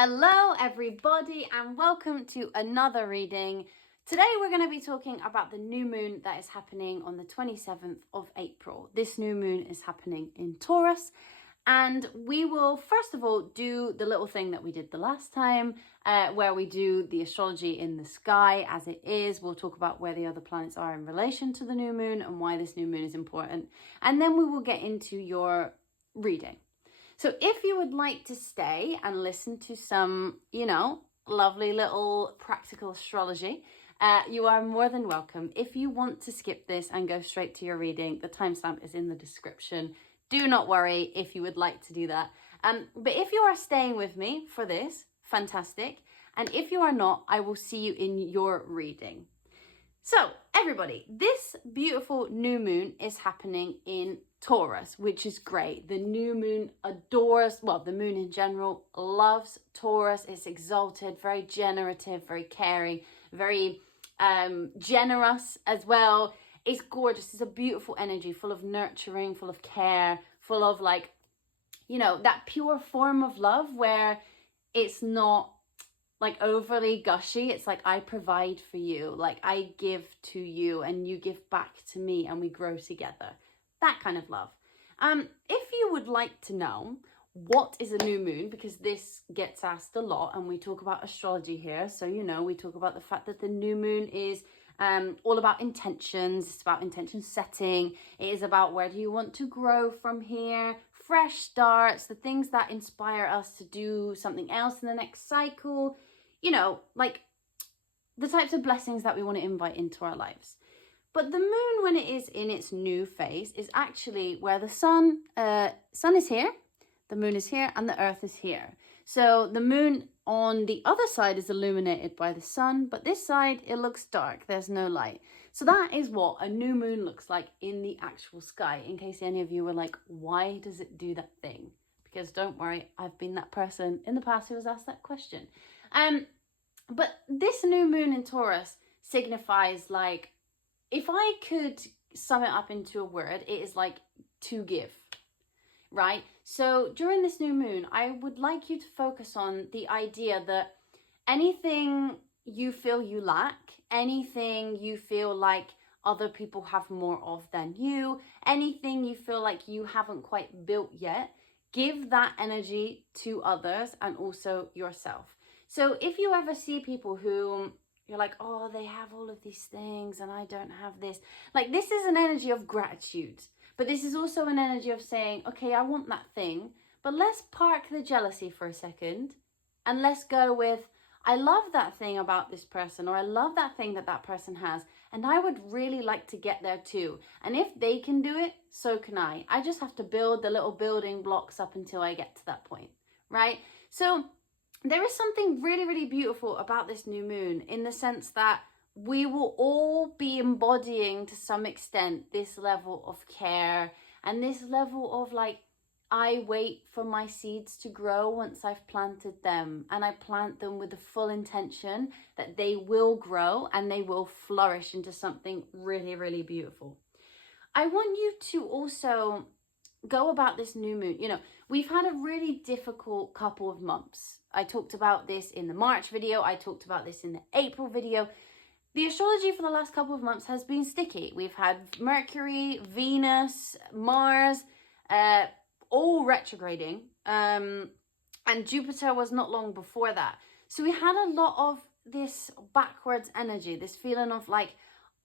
Hello everybody and welcome to another reading. Today we're going to be talking about the new moon that is happening on the 27th of April. This new moon is happening in Taurus, and we will first of all do the little thing that we did the last time where we do the astrology in the sky as it is. We'll talk about where the other planets are in relation to the new moon and why this new moon is important, and then we will get into your reading. So if you would like to stay and listen to some, lovely little practical astrology, you are more than welcome. If you want to skip this and go straight to your reading, the timestamp is in the description. Do not worry if you would like to do that. But if you are staying with me for this, fantastic. And if you are not, I will see you in your reading. So everybody, this beautiful new moon is happening in Taurus, which is great. The new moon adores, the moon in general loves Taurus. It's exalted, very generative, very caring, very generous as well. It's gorgeous. It's a beautiful energy, full of nurturing, full of care, full of that pure form of love where it's not like overly gushy. It's like, I provide for you, like I give to you and you give back to me and we grow together. That kind of love. If you would like to know what is a new moon, because this gets asked a lot and we talk about astrology here. So, we talk about the fact that the new moon is all about intentions. It's about intention setting. It is about where do you want to grow from here, fresh starts, the things that inspire us to do something else in the next cycle, like the types of blessings that we want to invite into our lives. But the moon, when it is in its new phase, is actually where the sun is here, the moon is here, and the earth is here. So the moon on the other side is illuminated by the sun, but this side, it looks dark. There's no light. So that is what a new moon looks like in the actual sky, in case any of you were like, why does it do that thing? Because don't worry, I've been that person in the past who was asked that question. But this new moon in Taurus signifies, like, if I could sum it up into a word, it is like to give, right? So during this new moon, I would like you to focus on the idea that anything you feel you lack, anything you feel like other people have more of than you, anything you feel like you haven't quite built yet, give that energy to others and also yourself. So if you ever see people who you're like, oh, they have all of these things and I don't have this. Like, this is an energy of gratitude. But this is also an energy of saying, okay, I want that thing, but let's park the jealousy for a second and let's go with, I love that thing about this person, or I love that thing that that person has, and I would really like to get there too. And if they can do it, so can I. I just have to build the little building blocks up until I get to that point, right? So there is something really, really beautiful about this new moon in the sense that we will all be embodying to some extent this level of care and this level of like, I wait for my seeds to grow once I've planted them, and I plant them with the full intention that they will grow and they will flourish into something really, really beautiful. I want you to also go about this new moon. We've had a really difficult couple of months. I talked about this in the March video. I talked about this in the April video. The astrology for the last couple of months has been sticky. We've had Mercury, Venus, Mars, all retrograding. And Jupiter was not long before that. So we had a lot of this backwards energy, this feeling of like,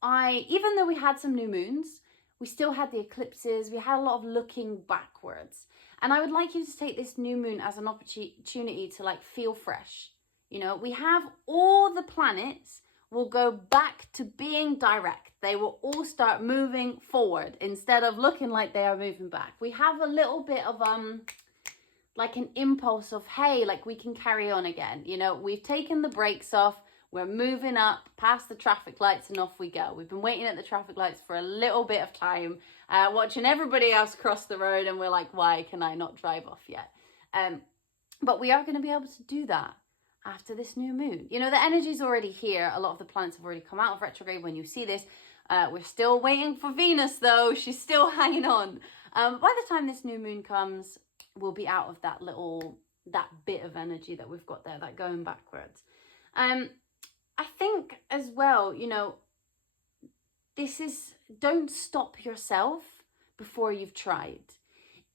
even though we had some new moons, we still had the eclipses, we had a lot of looking backwards. And I would like you to take this new moon as an opportunity to like feel fresh. We have all the planets will go back to being direct. They will all start moving forward instead of looking like they are moving back. We have a little bit of like an impulse of, hey, like we can carry on again. We've taken the brakes off. We're moving up past the traffic lights and off we go. We've been waiting at the traffic lights for a little bit of time, watching everybody else cross the road, and we're like, why can I not drive off yet? But we are going to be able to do that after this new moon. The energy's already here. A lot of the planets have already come out of retrograde when you see this. We're still waiting for Venus though. She's still hanging on. By the time this new moon comes, we'll be out of that little that bit of energy that we've got there, that going backwards. I think as well, you know, don't stop yourself before you've tried.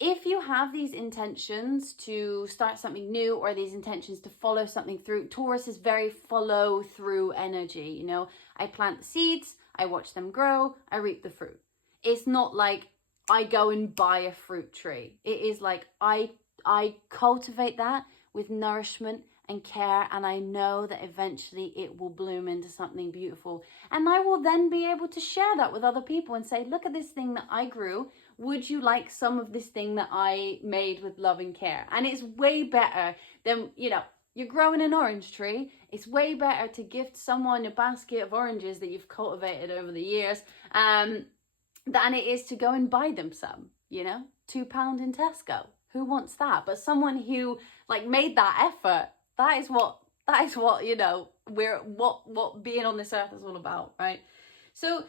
If you have these intentions to start something new or these intentions to follow something through, Taurus is very follow through energy. You know, I plant the seeds, I watch them grow, I reap the fruit. It's not like I go and buy a fruit tree. It is like I cultivate that with nourishment and care, and I know that eventually it will bloom into something beautiful. And I will then be able to share that with other people and say, look at this thing that I grew. Would you like some of this thing that I made with love and care? And it's way better than, you know, you're growing an orange tree. It's way better to gift someone a basket of oranges that you've cultivated over the years than it is to go and buy them some, you know, £2 in Tesco. Who wants that? But someone who like made that effort, that is what, you know, what being on this earth is all about, right? So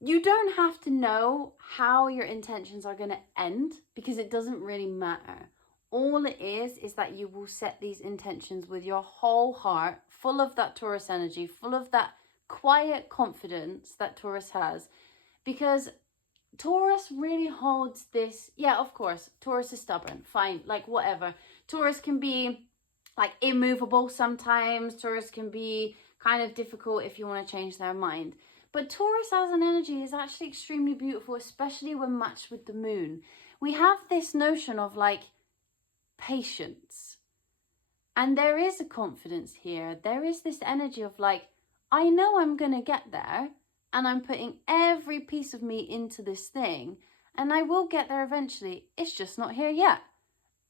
you don't have to know how your intentions are going to end, because it doesn't really matter. All it is that you will set these intentions with your whole heart, full of that Taurus energy, full of that quiet confidence that Taurus has. Because Taurus really holds this, yeah, of course, Taurus is stubborn, fine, like whatever. Taurus can be like immovable sometimes. Taurus can be kind of difficult if you want to change their mind. But Taurus as an energy is actually extremely beautiful, especially when matched with the moon. We have this notion of like patience. And there is a confidence here. There is this energy of like, I know I'm going to get there, and I'm putting every piece of me into this thing, and I will get there eventually. It's just not here yet.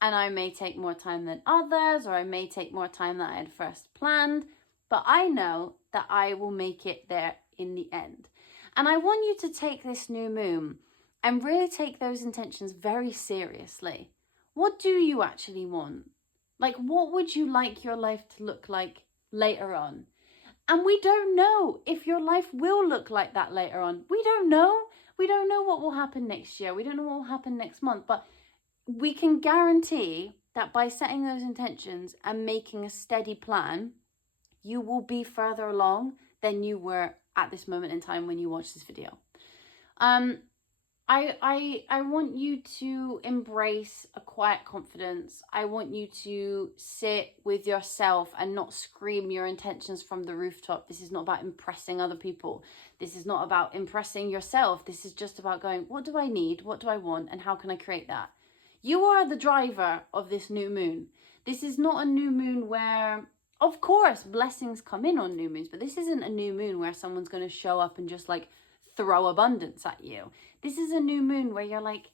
And I may take more time than others, or I may take more time than I had first planned, but I know that I will make it there in the end. And I want you to take this new moon and really take those intentions very seriously. What do you actually want? Like, what would you like your life to look like later on? And we don't know if your life will look like that later on. We don't know. We don't know what will happen next year. We don't know what will happen next month. But we can guarantee that by setting those intentions and making a steady plan, you will be further along than you were at this moment in time when you watch this video. I want you to embrace a quiet confidence. I want you to sit with yourself and not scream your intentions from the rooftop. This is not about impressing other people. This is not about impressing yourself. This is just about going, what do I need? What do I want? And how can I create that? You are the driver of this new moon. This is not a new moon where, of course, blessings come in on new moons, but this isn't a new moon where someone's going to show up and just like throw abundance at you. This is a new moon where you're like,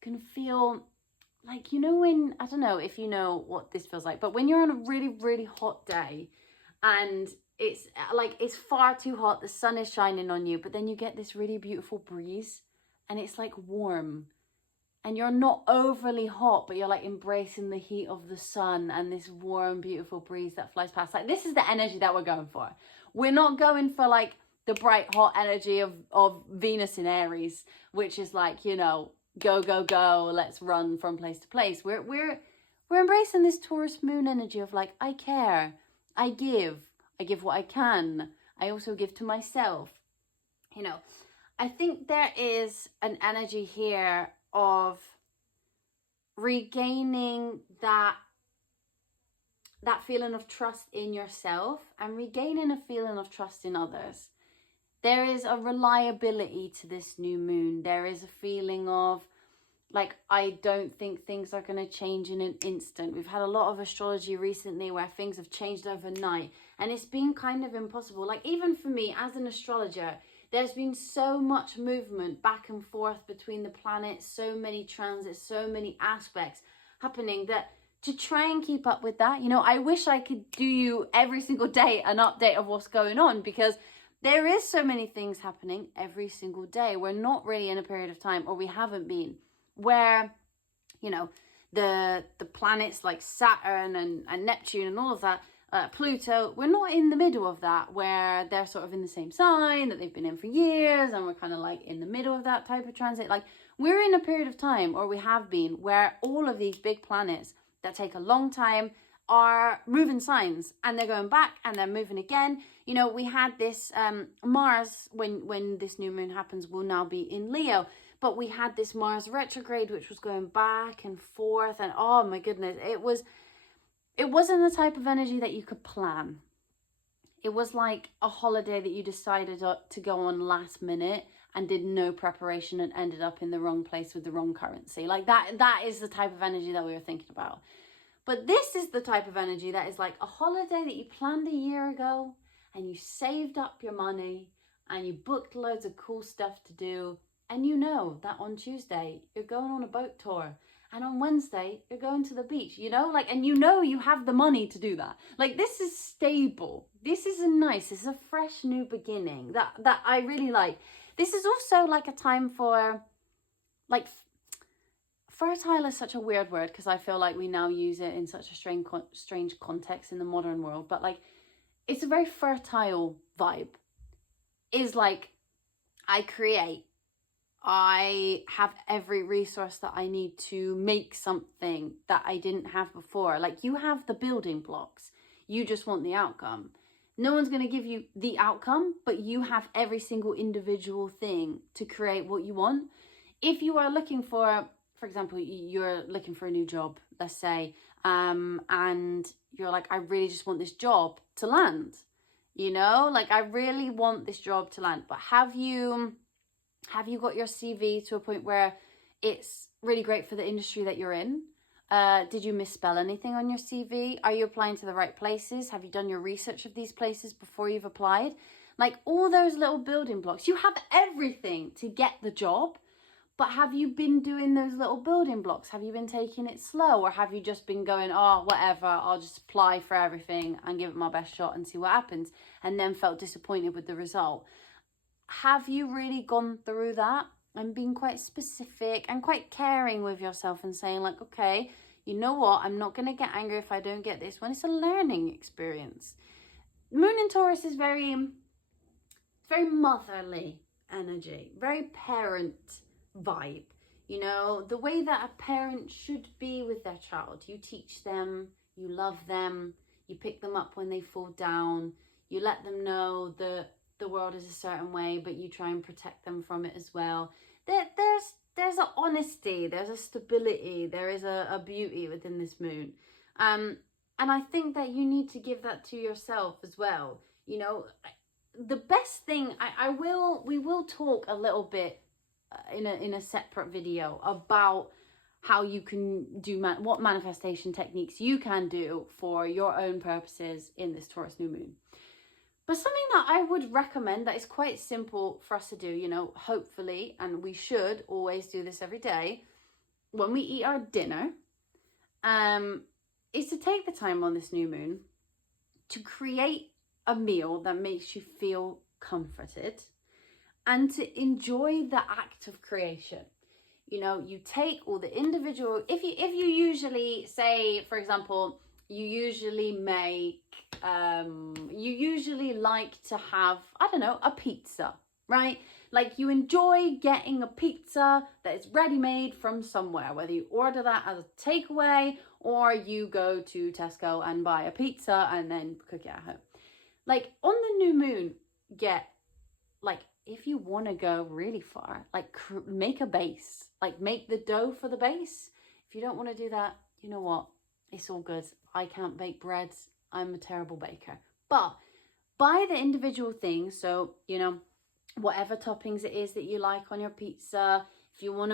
can feel like, you know, when, I don't know if you know what this feels like, but when you're on a really, really hot day and it's like, it's far too hot, the sun is shining on you, but then you get this really beautiful breeze and it's like warm. And you're not overly hot, but you're like embracing the heat of the sun and this warm, beautiful breeze that flies past. Like, this is the energy that we're going for. We're not going for like the bright, hot energy of Venus in Aries, which is like, you know, go, go, go, let's run from place to place. We're embracing this Taurus moon energy of like, I care, I give what I can. I also give to myself. You know, I think there is an energy here of regaining that feeling of trust in yourself and regaining a feeling of trust in others. There is a reliability to this new moon. There is a feeling of like, I don't think things are going to change in an instant. We've had a lot of astrology recently where things have changed overnight, and it's been kind of impossible. Like, even for me as an astrologer, there's been so much movement back and forth between the planets, so many transits, so many aspects happening that to try and keep up with that, you know, I wish I could do you every single day an update of what's going on, because there is so many things happening every single day. We're not really in a period of time, or we haven't been, where, you know, the planets like Saturn and Neptune and all of that, Pluto, we're not in the middle of that where they're sort of in the same sign that they've been in for years, and we're kind of like in the middle of that type of transit. Like, we're in a period of time, or we have been, where all of these big planets that take a long time are moving signs, and they're going back and they're moving again. You know, we had this Mars, when this new moon happens, will now be in Leo, but we had this Mars retrograde which was going back and forth, and oh my goodness, it wasn't the type of energy that you could plan. It was like a holiday that you decided to go on last minute and did no preparation and ended up in the wrong place with the wrong currency. Like that is the type of energy that we were thinking about. But this is the type of energy that is like a holiday that you planned a year ago, and you saved up your money and you booked loads of cool stuff to do. And you know that on Tuesday you're going on a boat tour, and on Wednesday you're going to the beach, you know, like, and you know you have the money to do that. Like, this is stable. This is this is a fresh new beginning that I really like. This is also like a time for, like, fertile is such a weird word because I feel like we now use it in such a strange context in the modern world, but like, it's a very fertile vibe. Is like, I create, I have every resource that I need to make something that I didn't have before. Like, you have the building blocks, you just want the outcome. No one's going to give you the outcome, but you have every single individual thing to create what you want. If you are looking for example, you're looking for a new job, let's say, and you're like, I really just want this job to land, you know, like, I really want this job to land. But have you got your CV to a point where it's really great for the industry that you're in? Did you misspell anything on your CV? Are you applying to the right places? Have you done your research of these places before you've applied? Like, all those little building blocks, you have everything to get the job. But have you been doing those little building blocks? Have you been taking it slow? Or have you just been going, oh, whatever, I'll just apply for everything and give it my best shot and see what happens, and then felt disappointed with the result? Have you really gone through that and been quite specific and quite caring with yourself and saying, like, okay, you know what, I'm not going to get angry if I don't get this one. It's a learning experience. Moon in Taurus is very motherly energy, very parent vibe, you know, the way that a parent should be with their child. You teach them, you love them, you pick them up when they fall down, you let them know that the world is a certain way, but you try and protect them from it as well. There's an honesty, there's a stability, there is a beauty within this moon, and I think that you need to give that to yourself as well. You know, the best thing, we will talk a little bit in a separate video about how you can do what manifestation techniques you can do for your own purposes in this Taurus new moon. But something that I would recommend that is quite simple for us to do, you know, hopefully, and we should always do this every day when we eat our dinner, is to take the time on this new moon to create a meal that makes you feel comforted and to enjoy the act of creation. You know, you take all the individual, if you usually say, for example, you usually like to have, I don't know, a pizza, right? Like, you enjoy getting a pizza that is ready-made from somewhere, whether you order that as a takeaway or you go to Tesco and buy a pizza and then cook it at home. Like, on the new moon, if you want to go really far, like, make a base, like, make the dough for the base. If you don't want to do that, you know what? It's all good. I can't bake breads. I'm a terrible baker. But buy the individual things. So, you know, whatever toppings it is that you like on your pizza. If you want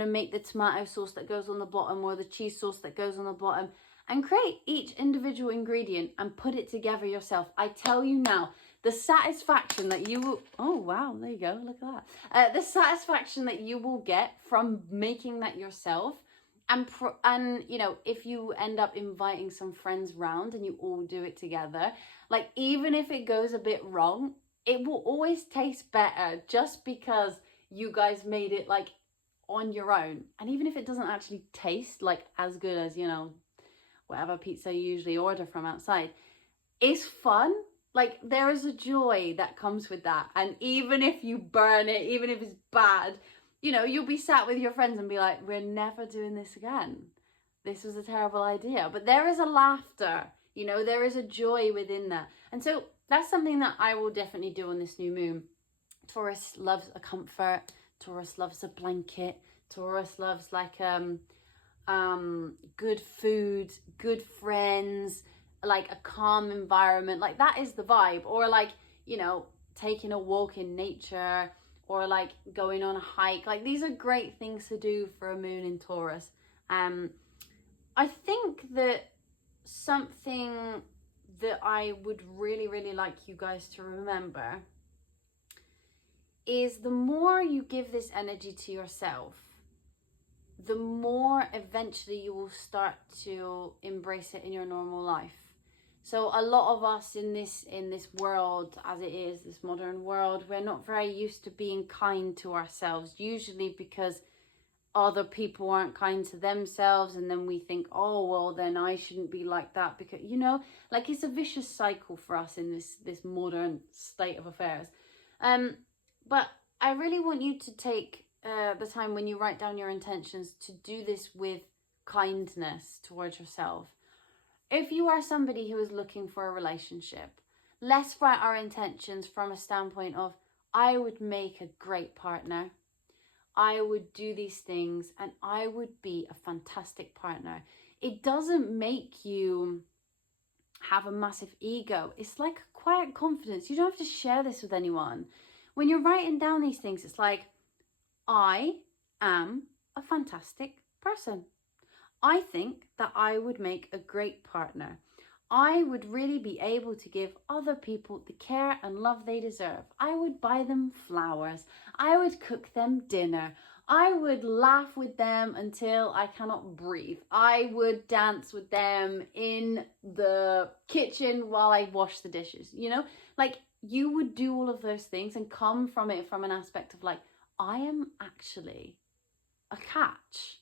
to make the tomato sauce that goes on the bottom or the cheese sauce that goes on the bottom, and create each individual ingredient and put it together yourself. I tell you now, the satisfaction that you will, oh wow, there you go, look at that. The satisfaction that you will get from making that yourself, and you know, if you end up inviting some friends round and you all do it together, like, even if it goes a bit wrong, it will always taste better just because you guys made it, like, on your own. And even if it doesn't actually taste like as good as, you know, whatever pizza you usually order from outside, it's fun. Like, there is a joy that comes with that. And even if you burn it, even if it's bad, you know, you'll be sat with your friends and be like, we're never doing this again. this was a terrible idea. But there is a laughter, you know, there is a joy within that. And so that's something that I will definitely do on this new moon. Taurus loves a comfort. Taurus loves a blanket. Taurus loves like good food, good friends, like a calm environment. Like that is the vibe. Or like, you know, taking a walk in nature, or like going on a hike. Like these are great things to do for a moon in Taurus. I think that something that I would really, really like you guys to remember is the more you give this energy to yourself, the more eventually you will start to embrace it in your normal life. So a lot of us in this world, as it is, this modern world, we're not very used to being kind to ourselves, usually because other people aren't kind to themselves, and then we think, oh well, then I shouldn't be like that, because, you know, like it's a vicious cycle for us in this modern state of affairs. But I really want you to take the time when you write down your intentions to do this with kindness towards yourself. If you are somebody who is looking for a relationship, let's write our intentions from a standpoint of, I would make a great partner, I would do these things, and I would be a fantastic partner. It doesn't make you have a massive ego. It's like a quiet confidence. You don't have to share this with anyone. When you're writing down these things, it's like, I am a fantastic person. I think that I would make a great partner. I would really be able to give other people the care and love they deserve. I would buy them flowers. I would cook them dinner. I would laugh with them until I cannot breathe. I would dance with them in the kitchen while I wash the dishes. You know, like you would do all of those things and come from it from an aspect of like, I am actually a catch.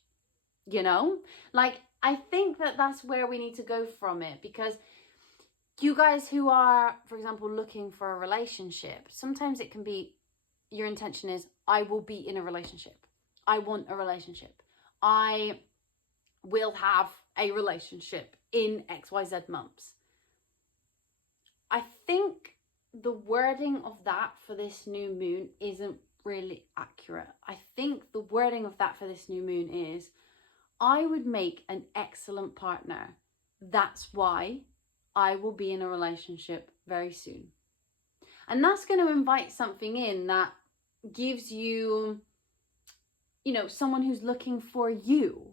You know, like I think that that's where we need to go from it, because you guys who are, for example, looking for a relationship, sometimes it can be your intention is, I will be in a relationship. I want a relationship. I will have a relationship in XYZ months. I think the wording of that for this new moon isn't really accurate. I think the wording of that for this new moon is, I would make an excellent partner. That's why I will be in a relationship very soon. And that's going to invite something in that gives you, you know, someone who's looking for you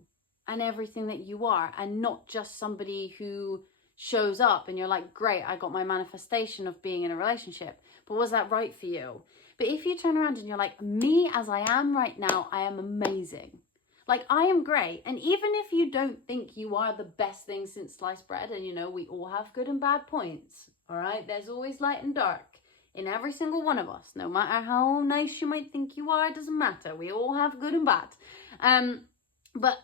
and everything that you are, and not just somebody who shows up and you're like, great, I got my manifestation of being in a relationship, but was that right for you? But if you turn around and you're like, me as I am right now, I am amazing. Like, I am great. And even if you don't think you are the best thing since sliced bread, and you know, we all have good and bad points, all right? There's always light and dark in every single one of us. No matter how nice you might think you are, it doesn't matter. We all have good and bad. But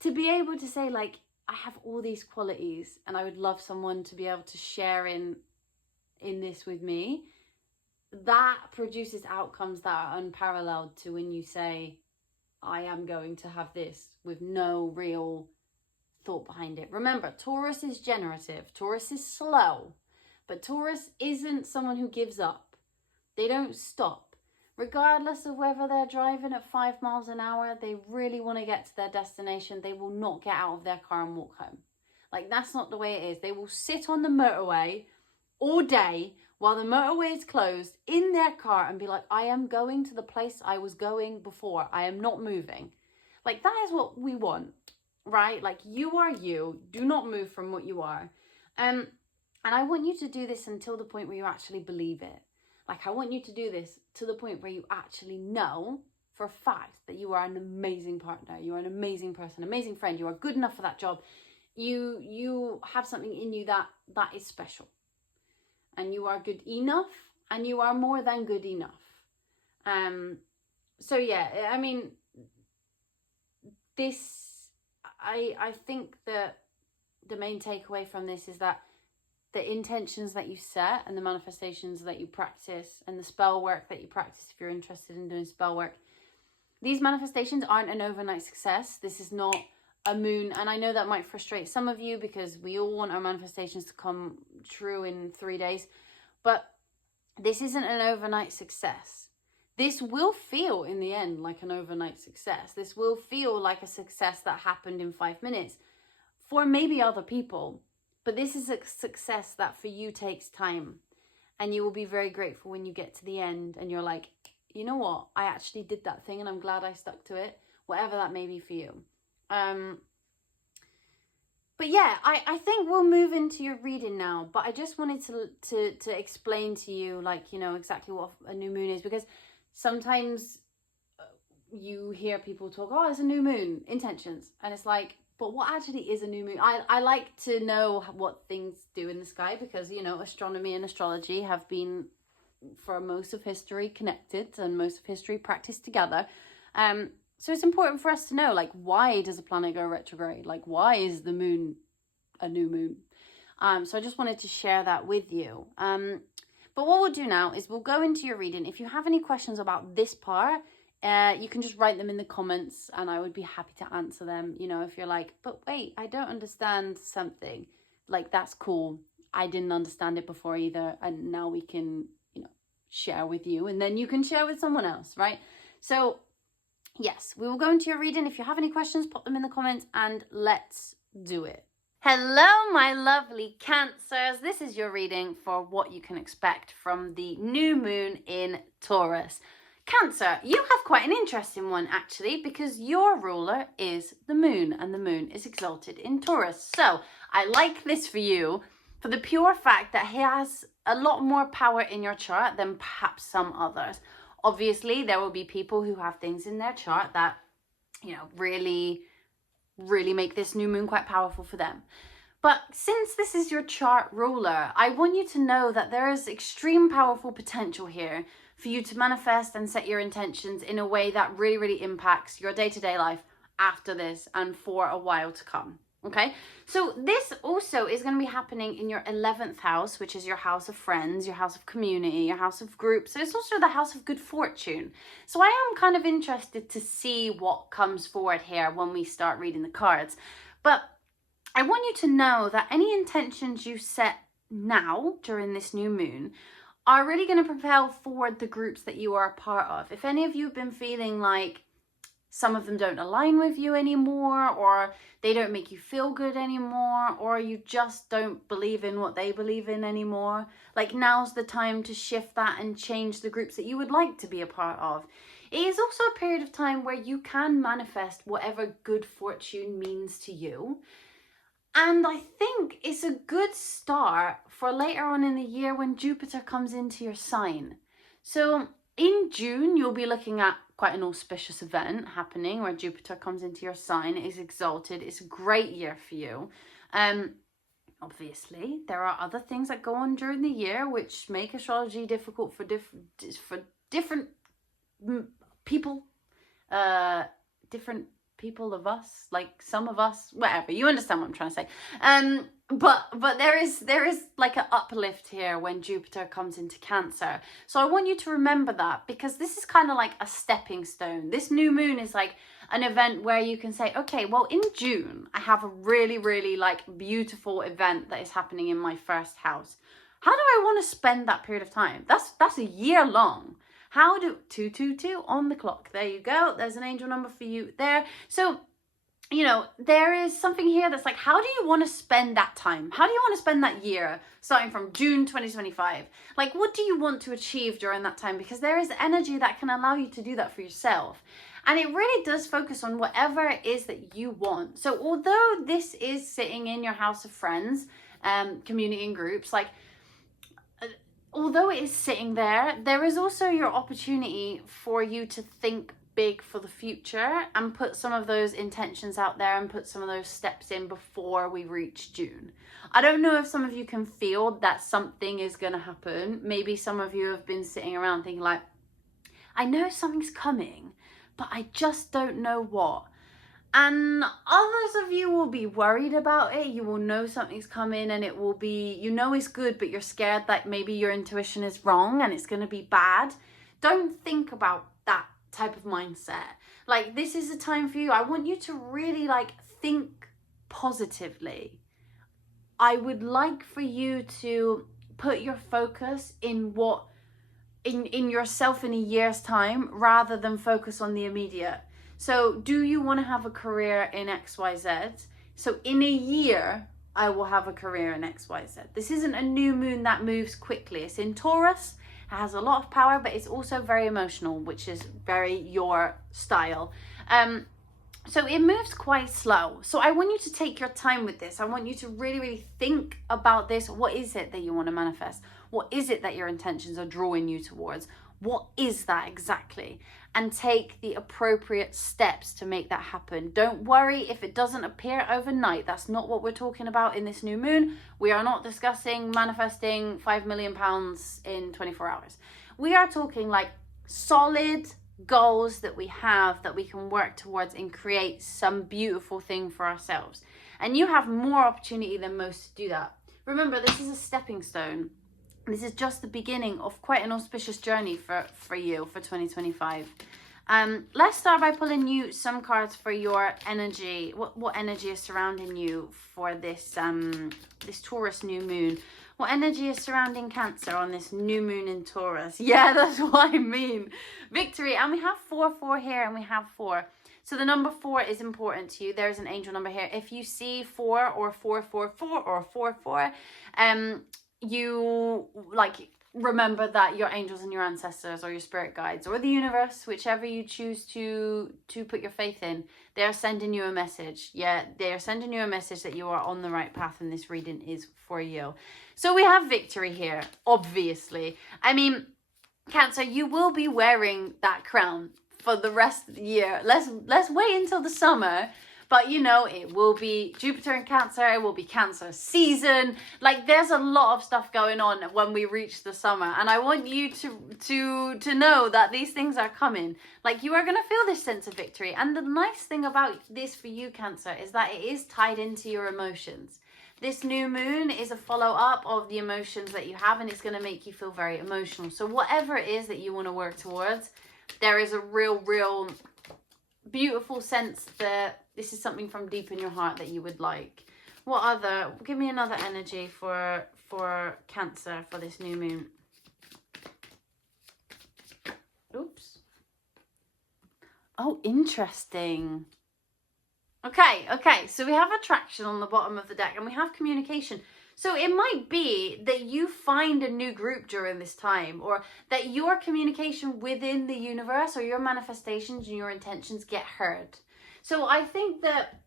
to be able to say, like, I have all these qualities and I would love someone to be able to share in this with me, that produces outcomes that are unparalleled to when you say, I am going to have this, with no real thought behind it. Remember, Taurus is generative. Taurus is slow. But Taurus isn't someone who gives up. They don't stop. Regardless of whether they're driving at 5 miles an hour, they really want to get to their destination. They will not get out of their car and walk home. Like, that's not the way it is. They will sit on the motorway all day while the motorway is closed in their car and be like, I am going to the place I was going before. I am not moving. Like, that is what we want, right? Like, you are you. Do not move from what you are. And I want you to do this until the point where you actually believe it. Like, I want you to do this to the point where you actually know for a fact that you are an amazing partner. You are an amazing person, amazing friend. You are good enough for that job. You have something in you that is special. And you are good enough, and you are more than good enough. So yeah, I mean, I think that the main takeaway from this is that the intentions that you set and the manifestations that you practice and the spell work that you practice, if you're interested in doing spell work, these manifestations aren't an overnight success. This is not a moon, and I know that might frustrate some of you because we all want our manifestations to come true in 3 days, but this isn't an overnight success. This will feel in the end like an overnight success. This will feel like a success that happened in 5 minutes for maybe other people, but this is a success that for you takes time, and you will be very grateful when you get to the end and you're like, you know what, I actually did that thing and I'm glad I stuck to it, whatever that may be for you. But yeah, I think we'll move into your reading now, but I just wanted to explain to you, like, you know, exactly what a new moon is, because sometimes you hear people talk, oh, it's a new moon, intentions, and it's like, but what actually is a new moon? I like to know what things do in the sky, because, you know, astronomy and astrology have been, for most of history, connected, and most of history practiced together. So it's important for us to know, like, why does a planet go retrograde? Like, why is the moon a new moon? So I just wanted to share that with you. But what we'll do now is we'll go into your reading. If you have any questions about this part, you can just write them in the comments and I would be happy to answer them. You know, if you're like, but wait, I don't understand something, like, that's cool. I didn't understand it before either. And now we can, you know, share with you, and then you can share with someone else, right? So yes, we will go into your reading. If you have any questions, pop them in the comments and let's do it. Hello, my lovely Cancers. This is your reading for what you can expect from the new moon in Taurus. Cancer, you have quite an interesting one actually, because your ruler is the moon and the moon is exalted in Taurus. So I like this for you for the pure fact that he has a lot more power in your chart than perhaps some others. Obviously, there will be people who have things in their chart that, you know, really make this new moon quite powerful for them. But since this is your chart ruler, I want you to know that there is extreme powerful potential here for you to manifest and set your intentions in a way that really impacts your day-to-day life after this and for a while to come. Okay, so this also is going to be happening in your 11th house, which is your house of friends, your house of community, your house of groups. So it's also the house of good fortune. So I am kind of interested to see what comes forward here when we start reading the cards. But I want you to know that any intentions you set now during this new moon are really going to propel forward the groups that you are a part of. If any of you have been feeling like some of them don't align with you anymore, or they don't make you feel good anymore, or you just don't believe in what they believe in anymore, like, now's the time to shift that and change the groups that you would like to be a part of. It is also a period of time where you can manifest whatever good fortune means to you. And I think it's a good start for later on in the year when Jupiter comes into your sign. So in June, you'll be looking at quite an auspicious event happening where Jupiter comes into your sign. It is exalted. It's a great year for you. Obviously, there are other things that go on during the year which make astrology difficult for different people, different people of us, like some of us, whatever. You understand what I'm trying to say. But there is like an uplift here when Jupiter comes into Cancer. So I want you to remember that, because this is kind of like a stepping stone. This new moon is like an event where you can say, okay, well, in June, I have a really like beautiful event that is happening in my first house. How do I want to spend that period of time? That's a year long. How do 222 on the clock? There you go. There's an angel number for you there. So, you know, there is something here that's like, how do you want to spend that time? How do you want to spend that year starting from June 2025? Like, what do you want to achieve during that time? Because there is energy that can allow you to do that for yourself. And it really does focus on whatever it is that you want. So although this is sitting in your house of friends, community and groups, like, although it is sitting there, there is also your opportunity for you to think big for the future and put some of those intentions out there and put some of those steps in before we reach June. I don't know if some of you can feel that something is going to happen. Maybe some of you have been sitting around thinking like, I know something's coming, but I just don't know what. And others of you will be worried about it. You will know something's coming and it will be, you know it's good, but you're scared that maybe your intuition is wrong and it's going to be bad. Don't think about that type of mindset. Like, this is a time for you. I want you to really like think positively. I would like for you to put your focus in what in yourself in a year's time rather than focus on the immediate. So do you want to have a career in XYZ? So in a year, I will have a career in XYZ. This isn't a new moon that moves quickly. It's in Taurus. It has a lot of power, but it's also very emotional, which is very your style. So it moves quite slow. So I want you to take your time with this. I want you to really, really think about this. What is it that you want to manifest? What is it that your intentions are drawing you towards? What is that exactly? And take the appropriate steps to make that happen. Don't worry if it doesn't appear overnight. That's not what we're talking about in this new moon. We are not discussing manifesting £5 million in 24 hours. We are talking like solid goals that we have that we can work towards and create some beautiful thing for ourselves. And you have more opportunity than most to do that. Remember, this is a stepping stone. This is just the beginning of quite an auspicious journey for you for 2025. Let's start by pulling you some cards for your energy. What energy is surrounding you for this this Taurus new moon? What energy is surrounding Cancer on this new moon in Taurus? Yeah, that's what I mean. Victory. And we have 4-4 here, and we have 4. So the number 4 is important to you. There's an angel number here. If you see 4 or 444 or 44, you like remember that your angels and your ancestors or your spirit guides or the universe, whichever you choose to put your faith in, they are sending you a message. Yeah, they are sending you a message that you are on the right path and this reading is for you. So we have victory here, obviously. I mean, Cancer, you will be wearing that crown for the rest of the year. Let's wait until the summer. But you know, it will be Jupiter in Cancer, it will be Cancer season. Like, there's a lot of stuff going on when we reach the summer. And I want you to know that these things are coming. Like, you are going to feel this sense of victory. And the nice thing about this for you, Cancer, is that it is tied into your emotions. This new moon is a follow-up of the emotions that you have, and it's going to make you feel very emotional. So whatever it is that you want to work towards, there is a real beautiful sense that this is something from deep in your heart that you would like. What other? Give me another energy for Cancer for this new moon. Oops. Oh, interesting. Okay. So we have attraction on the bottom of the deck, and we have communication. So it might be that you find a new group during this time, or that your communication within the universe or your manifestations and your intentions get heard. So I think that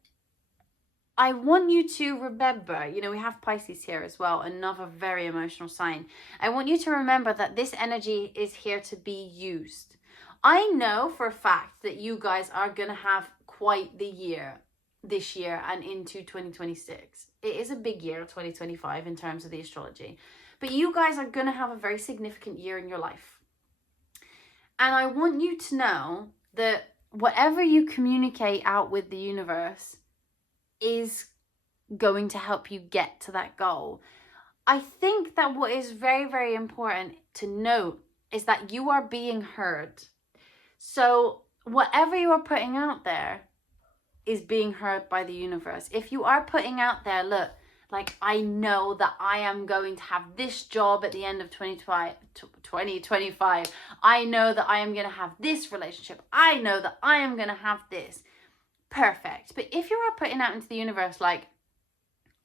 I want you to remember, you know, we have Pisces here as well, another very emotional sign. I want you to remember that this energy is here to be used. I know for a fact that you guys are going to have quite the year this year and into 2026. It is a big year, 2025, in terms of the astrology. But you guys are going to have a very significant year in your life. And I want you to know that whatever you communicate out with the universe is going to help you get to that goal. I think that what is very important to note is that you are being heard. So whatever you are putting out there is being heard by the universe. If you are putting out there, look, like, I know that I am going to have this job at the end of 2025. I know that I am going to have this relationship. I know that I am going to have this. Perfect. But if you are putting out into the universe like,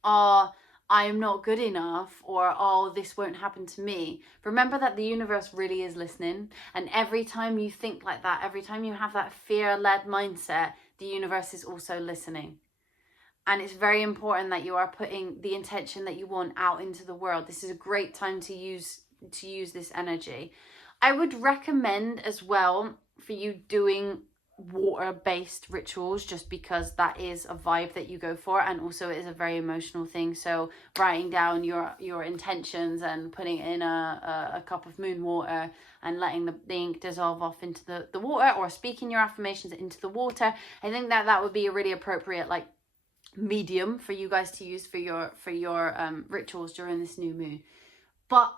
oh, I'm not good enough, or oh, this won't happen to me, remember that the universe really is listening. And every time you think like that, every time you have that fear-led mindset, the universe is also listening. And it's very important that you are putting the intention that you want out into the world. This is a great time to use this energy. I would recommend as well for you doing water-based rituals, just because that is a vibe that you go for, and also it is a very emotional thing. So writing down your intentions and putting in a cup of moon water and letting the ink dissolve off into the water, or speaking your affirmations into the water, I think that would be a really appropriate like medium for you guys to use for your rituals during this new moon. But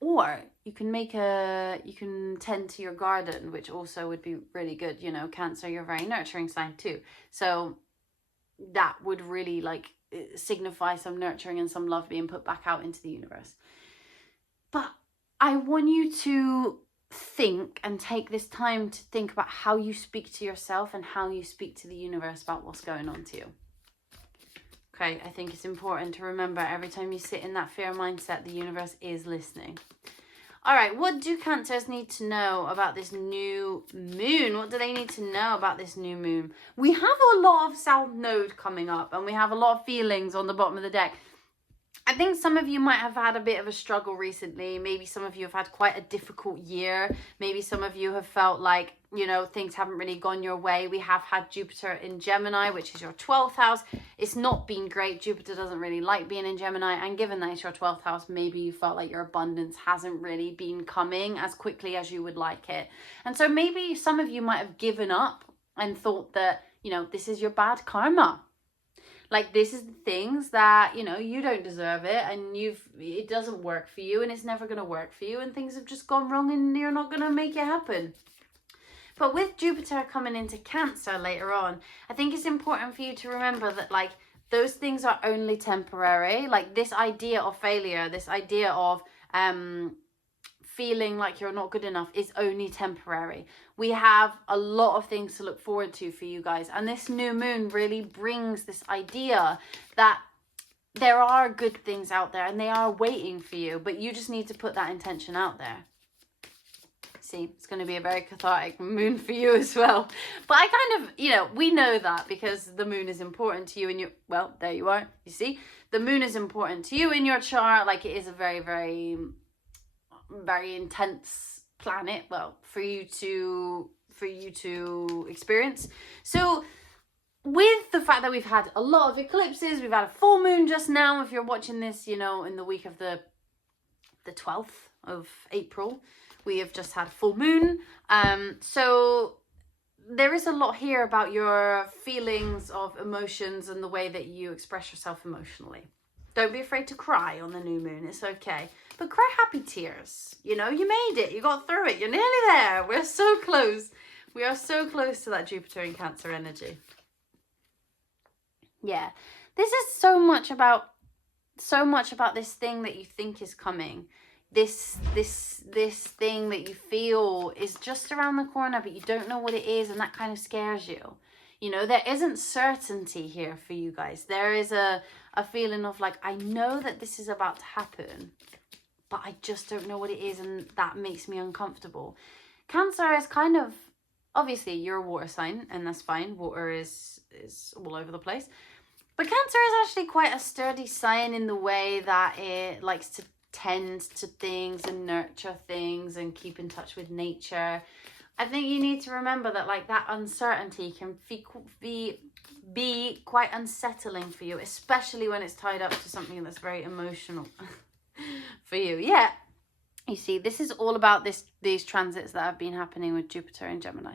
Or you can tend to your garden, which also would be really good. You know, Cancer, you're a very nurturing sign too. So that would really like signify some nurturing and some love being put back out into the universe. But I want you to think and take this time to think about how you speak to yourself and how you speak to the universe about what's going on to you. Okay, I think it's important to remember every time you sit in that fear mindset, the universe is listening. All right, what do Cancers need to know about this new moon? What do they need to know about this new moon? We have a lot of South Node coming up, and we have a lot of feelings on the bottom of the deck. I think some of you might have had a bit of a struggle recently. Maybe some of you have had quite a difficult year. Maybe some of you have felt like, you know, things haven't really gone your way. We have had Jupiter in Gemini, which is your 12th house. It's not been great. Jupiter doesn't really like being in Gemini. And given that it's your 12th house, maybe you felt like your abundance hasn't really been coming as quickly as you would like it. And so maybe some of you might have given up and thought that, you know, this is your bad karma. Like, this is the things that, you know, you don't deserve it, and it doesn't work for you, and it's never going to work for you, and things have just gone wrong, and you're not going to make it happen. But with Jupiter coming into Cancer later on, I think it's important for you to remember that, like, those things are only temporary. Like, this idea of failure, this idea of feeling like you're not good enough is only temporary. We have a lot of things to look forward to for you guys. And this new moon really brings this idea that there are good things out there and they are waiting for you, but you just need to put that intention out there. See, it's going to be a very cathartic moon for you as well. But I kind of, you know, we know that because the moon is important to you in your, well, there you are. You see, the moon is important to you in your chart. Like, it is a very, very, very intense planet, well, for you to experience. So with the fact that we've had a lot of eclipses, we've had a full moon just now, if you're watching this, you know, in the week of the 12th of April, we have just had a full moon. So there is a lot here about your feelings of emotions and the way that you express yourself emotionally. Don't be afraid to cry on the new moon. It's okay. But cry happy tears. You know, you made it. You got through it. You're nearly there. We're so close. We are so close to that Jupiter in Cancer energy. Yeah. This is so much about this thing that you think is coming. This thing that you feel is just around the corner, but you don't know what it is, and that kind of scares you. You know, there isn't certainty here for you guys. There is a feeling of like, I know that this is about to happen, but I just don't know what it is, and that makes me uncomfortable. Cancer is kind of, obviously you're a water sign, and that's fine. Water is all over the place. But Cancer is actually quite a sturdy sign in the way that it likes to tend to things and nurture things and keep in touch with nature. I think you need to remember that, like, that uncertainty can be quite unsettling for you, especially when it's tied up to something that's very emotional for you. Yeah, you see, this is all about these transits that have been happening with Jupiter and Gemini.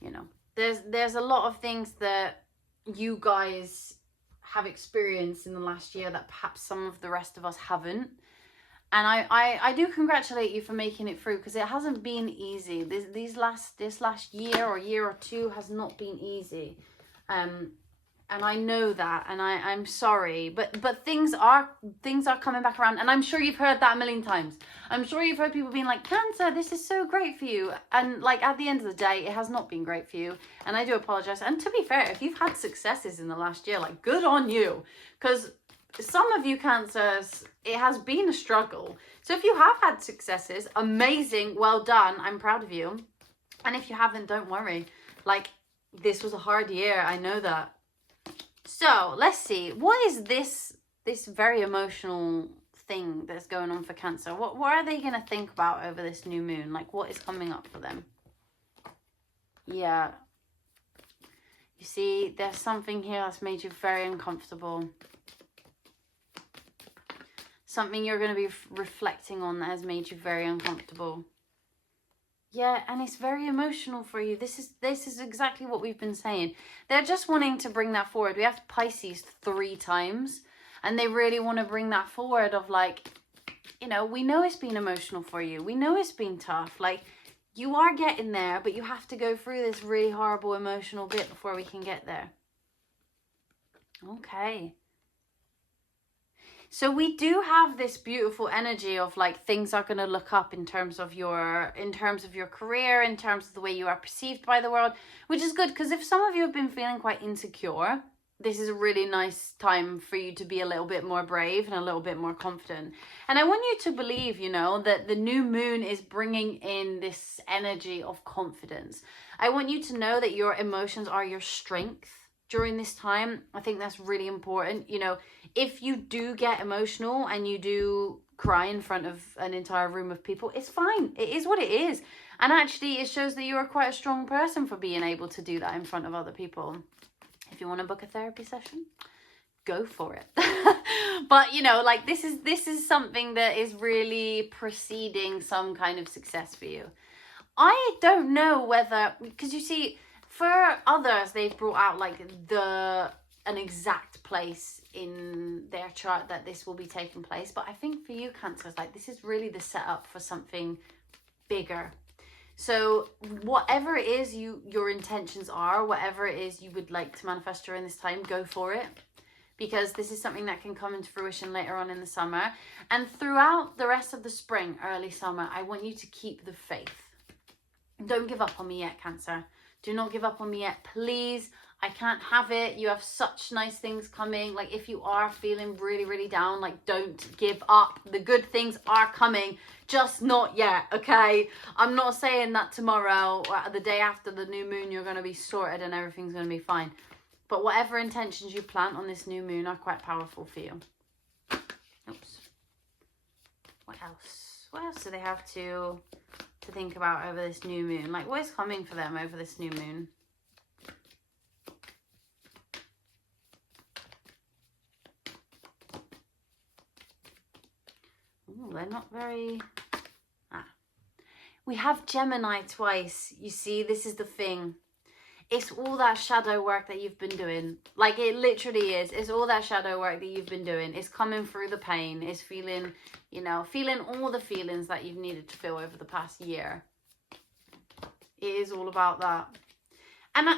You know, there's a lot of things that you guys have experienced in the last year that perhaps some of the rest of us haven't. And I do congratulate you for making it through, because it hasn't been easy. This last year or year or two has not been easy. And I know that, and I'm sorry, but things are coming back around, and I'm sure you've heard that a million times. I'm sure you've heard people being like, Cancer, this is so great for you. And like, at the end of the day, it has not been great for you. And I do apologize. And to be fair, if you've had successes in the last year, like, good on you. Because some of you Cancers, it has been a struggle. So if you have had successes, amazing, well done. I'm proud of you. And if you haven't, don't worry. Like, this was a hard year. I know that. So let's see. What is this very emotional thing that's going on for Cancer? What are they going to think about over this new moon? Like, what is coming up for them? Yeah. You see, there's something here that's made you very uncomfortable. Something you're going to be reflecting on that has made you very uncomfortable. Yeah, and it's very emotional for you. This is exactly what we've been saying. They're just wanting to bring that forward. We have Pisces 3 times, and they really want to bring that forward of like, you know, we know it's been emotional for you. We know it's been tough. Like, you are getting there, but you have to go through this really horrible emotional bit before we can get there. Okay. So we do have this beautiful energy of like things are going to look up in terms of your career, in terms of the way you are perceived by the world, which is good because if some of you have been feeling quite insecure, this is a really nice time for you to be a little bit more brave and a little bit more confident. And I want you to believe, you know, that the new moon is bringing in this energy of confidence. I want you to know that your emotions are your strength during this time. I think that's really important. You know, if you do get emotional and you do cry in front of an entire room of people, it's fine. It is what it is. And actually, it shows that you are quite a strong person for being able to do that in front of other people. If you want to book a therapy session, go for it. But, you know, like this is something that is really preceding some kind of success for you. I don't know whether, because you see, for others, they've brought out like an exact place in their chart that this will be taking place. But I think for you, Cancers, like this is really the setup for something bigger. So whatever it is your intentions are, whatever it is you would like to manifest during this time, go for it. Because this is something that can come into fruition later on in the summer. And throughout the rest of the spring, early summer, I want you to keep the faith. Don't give up on me yet, Cancer. Do not give up on me yet, please. I can't have it. You have such nice things coming. Like if you are feeling really, really down, like don't give up. The good things are coming, just not yet, okay? I'm not saying that tomorrow or the day after the new moon, you're going to be sorted and everything's going to be fine. But whatever intentions you plant on this new moon are quite powerful for you. Oops. What else? What else do they have to think about over this new moon? Like what is coming for them over this new moon? Ooh, they're not very... We have Gemini twice. You see, this is the thing. It's all that shadow work that you've been doing. Like it literally is. It's all that shadow work that you've been doing. It's coming through the pain. It's feeling, you know, feeling all the feelings that you've needed to feel over the past year. It is all about that. And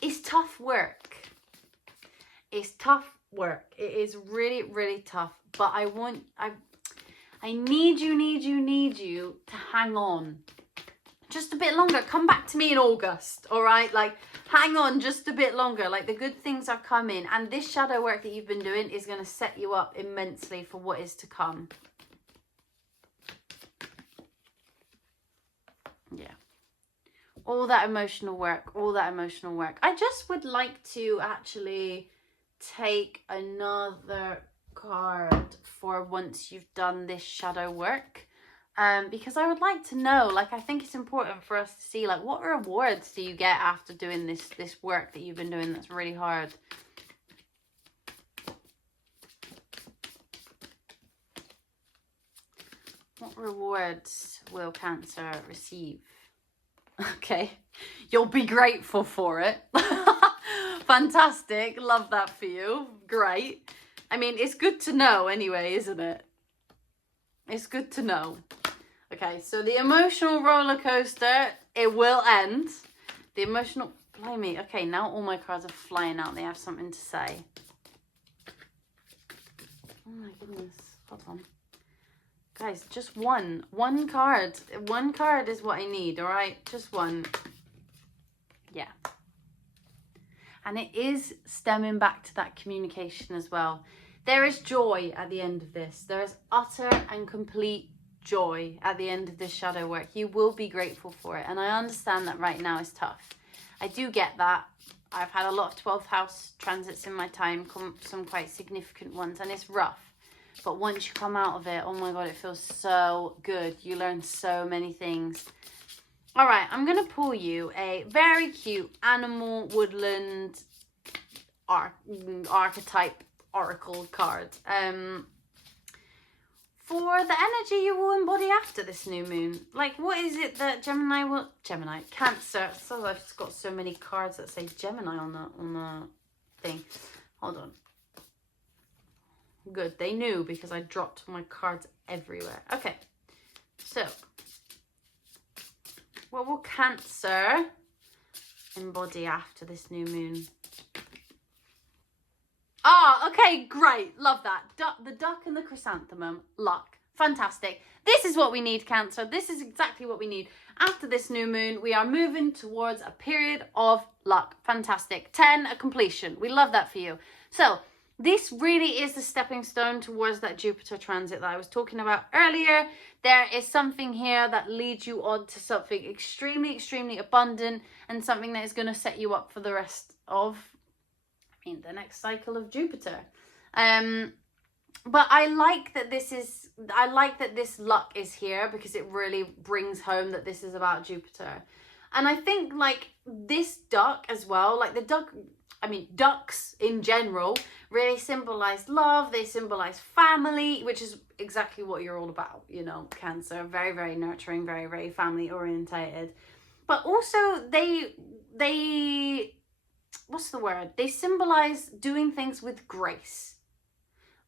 it's tough work. It's tough work. It is really, really tough. But I need you to hang on. Just a bit longer. Come back to me in August, all right? Like, hang on just a bit longer. Like, the good things are coming. And this shadow work that you've been doing is going to set you up immensely for what is to come. Yeah. All that emotional work. All that emotional work. I just would like to actually take another card for once you've done this shadow work. Because I would like to know, like, I think it's important for us to see, like, what rewards do you get after doing this work that you've been doing that's really hard? What rewards will Cancer receive? Okay, you'll be grateful for it. Fantastic, love that for you, great. I mean, it's good to know anyway, isn't it? It's good to know. Okay, so the emotional roller coaster, it will end. The emotional, blimey. Okay, now all my cards are flying out. They have something to say. Oh my goodness. Hold on. Guys, just one card. One card is what I need, all right? Just one. Yeah. And it is stemming back to that communication as well. There is joy at the end of this. There is utter and complete joy at the end of this shadow work. You will be grateful for it. And I understand that right now is tough. I do get that. I've had a lot of 12th house transits in my time, some quite significant ones, and it's rough. But once you come out of it, oh my God, it feels so good. You learn so many things. All right, I'm going to pull you a very cute animal woodland archetype oracle card. For the energy you will embody after this new moon. Like, what is it that Cancer. So I've just got so many cards that say Gemini on the thing. Hold on. Good, they knew because I dropped my cards everywhere. Okay, so what will Cancer embody after this new moon? Ah, okay, great. Love that. The duck and the chrysanthemum. Luck. Fantastic. This is what we need, Cancer. This is exactly what we need. After this new moon, we are moving towards a period of luck. Fantastic. 10, a completion. We love that for you. So, this really is the stepping stone towards that Jupiter transit that I was talking about earlier. There is something here that leads you on to something extremely, extremely abundant and something that is going to set you up for the rest of the next cycle of Jupiter. But I like that this luck is here because it really brings home that this is about Jupiter. And I think like this duck as well, like ducks in general really symbolize love. They symbolize family, which is exactly what you're all about, you know, Cancer. Very, very nurturing, very, very family orientated. But also they what's the word? They symbolize doing things with grace.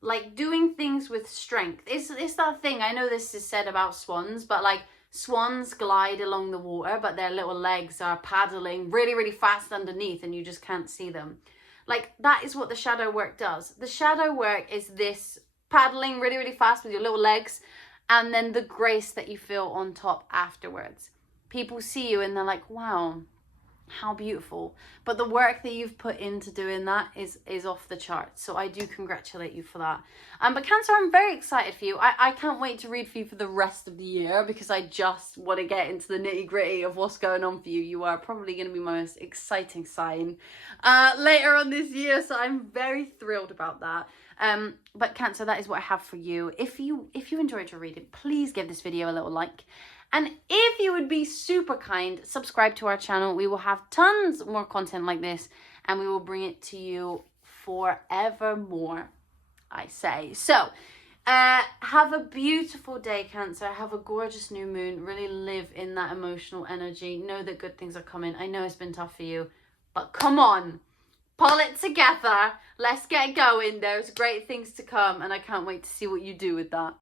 Like doing things with strength. It's that thing, I know this is said about swans, but like swans glide along the water, but their little legs are paddling really, really fast underneath and you just can't see them. Like that is what the shadow work does. The shadow work is this paddling really, really fast with your little legs and then the grace that you feel on top afterwards. People see you and they're like, wow, how beautiful. But the work that you've put into doing that is off the charts. So I do congratulate you for that. But Cancer, I'm very excited for you. I can't wait to read for you for the rest of the year because I just want to get into the nitty gritty of what's going on for you. You are probably going to be my most exciting sign later on this year. So I'm very thrilled about that. But Cancer, that is what I have for you. If you enjoyed your reading, please give this video a little like. And if you would be super kind, subscribe to our channel. We will have tons more content like this and we will bring it to you forevermore, I say. So, have a beautiful day, Cancer. Have a gorgeous new moon. Really live in that emotional energy. Know that good things are coming. I know it's been tough for you, but come on. Pull it together. Let's get going. There's great things to come and I can't wait to see what you do with that.